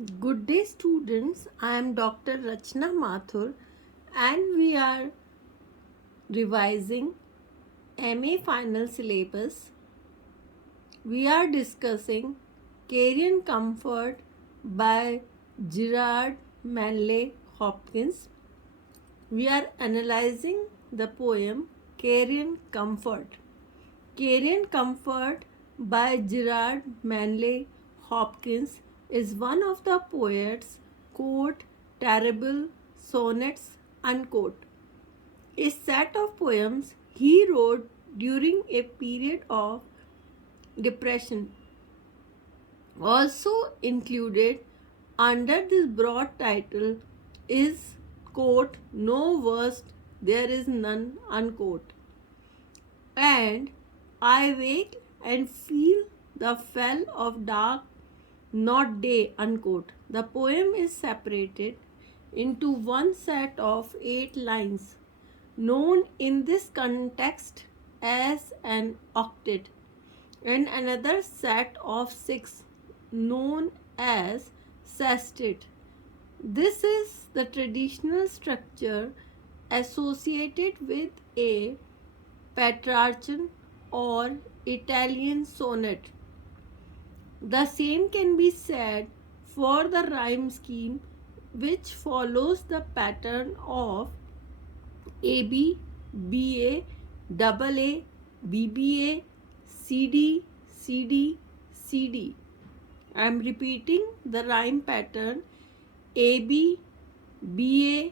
Good day, students. I am Dr. Rachna Mathur, and we are revising MA final syllabus. We are discussing Carrion Comfort by Gerard Manley Hopkins. We are analyzing the poem Carrion Comfort. Carrion Comfort by Gerard Manley Hopkins is one of the poet's quote terrible sonnets unquote. A set of poems he wrote during a period of depression. Also included under this broad title is quote no worst there is none unquote. And I wake and feel the fell of dark, not day, unquote. The poem is separated into one set of 8 lines, known in this context as an octet, and another set of 6, known as sestet. This is the traditional structure associated with a Petrarchan or Italian sonnet. The same can be said for the rhyme scheme, which follows the pattern of AB, BA, AA, BBA, CD, CD, CD. I am repeating the rhyme pattern AB, BA,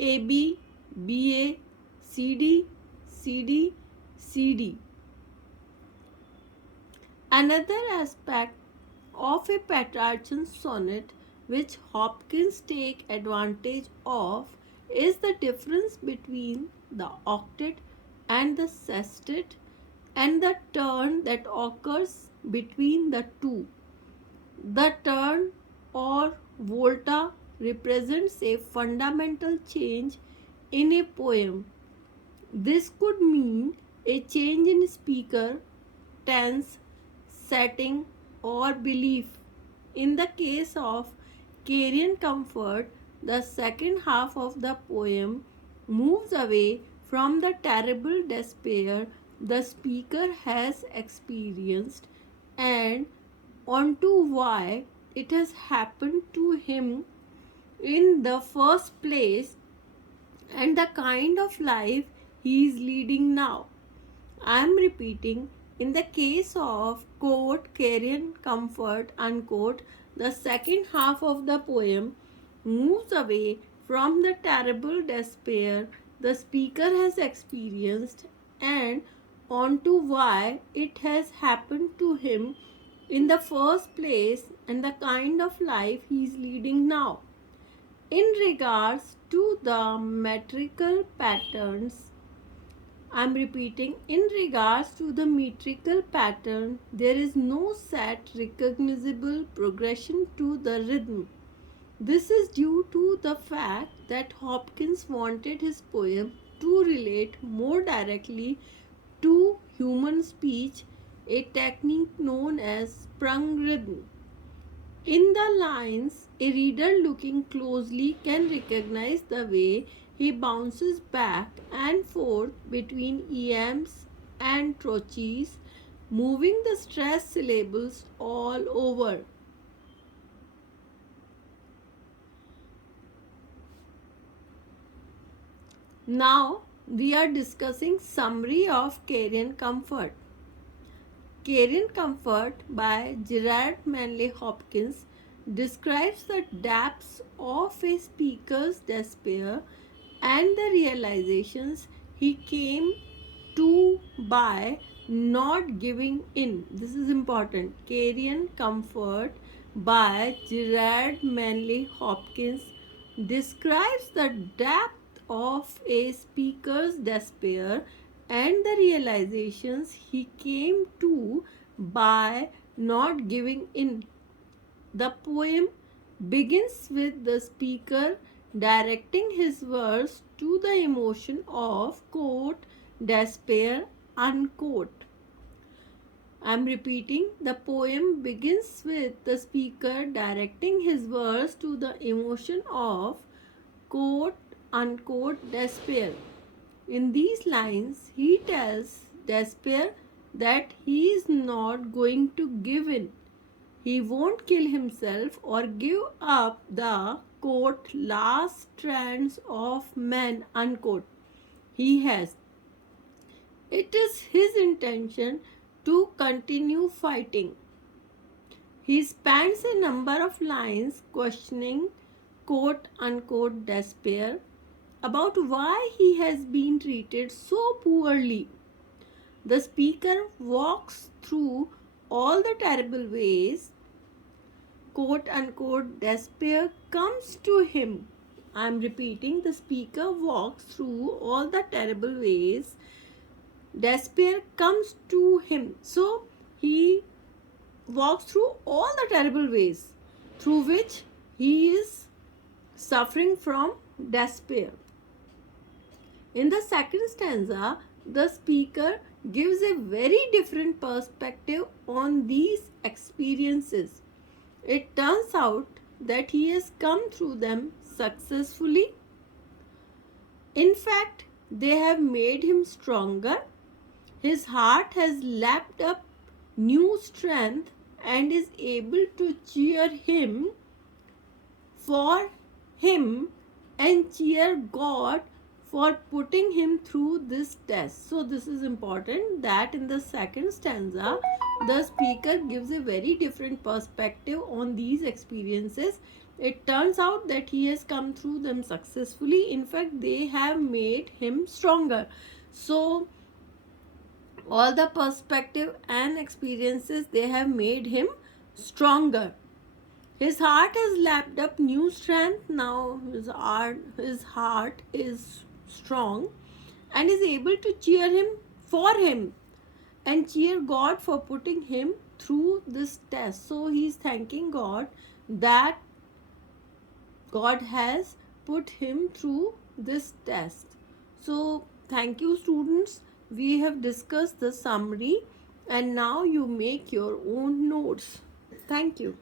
AB, BA, CD, CD, CD. Another aspect of a Petrarchan sonnet which Hopkins take advantage of is the difference between the octet and the sestet and the turn that occurs between the two. The turn or volta represents a fundamental change in a poem. This could mean a change in speaker, tense, setting, or belief. In the case of Carrion Comfort, the second half of the poem moves away from the terrible despair the speaker has experienced and onto why it has happened to him in the first place and the kind of life he is leading now. I am repeating, in the case of quote Carrion Comfort unquote, the second half of the poem moves away from the terrible despair the speaker has experienced and onto why it has happened to him in the first place and the kind of life he is leading now. In regards to the metrical patterns, I'm repeating, in regards to the metrical pattern, there is no set recognizable progression to the rhythm. This is due to the fact that Hopkins wanted his poem to relate more directly to human speech, a technique known as sprung rhythm. In the lines, a reader looking closely can recognize the way he bounces back and forth between ems and trochees, moving the stressed syllables all over. Now we are discussing summary of Carrion Comfort. Carrion Comfort by Gerard Manley Hopkins describes the depths of a speaker's despair and the realizations he came to by not giving in. This is important. Carrion Comfort by Gerard Manley Hopkins describes the depth of a speaker's despair and the realizations he came to by not giving in. The poem begins with the speaker directing his verse to the emotion of quote despair unquote. I'm repeating. The poem begins with the speaker directing his words to the emotion of quote unquote despair. In these lines, he tells despair that he is not going to give in. He won't kill himself or give up the quote last strands of man unquote he has. It is his intention to continue fighting. He spends a number of lines questioning quote unquote despair about why he has been treated so poorly. The speaker walks through all the terrible ways quote unquote despair comes to him. I am repeating, the speaker walks through all the terrible ways despair comes to him. So he walks through all the terrible ways through which he is suffering from despair. In the second stanza, the speaker gives a very different perspective on these experiences. It turns out that he has come through them successfully. In fact, they have made him stronger. His heart has lapped up new strength and is able to cheer him for him and cheer God for putting him through this test. So this is important that in the second stanza the speaker gives a very different perspective on these experiences. It turns out that he has come through them successfully. In fact, they have made him stronger. So all the perspective and experiences, they have made him stronger. His heart has lapped up new strength. Now his heart is strong and is able to cheer him for him and cheer God for putting him through this test. So he is thanking God that God has put him through this test. So thank you, students. We have discussed the summary and now you make your own notes. Thank you.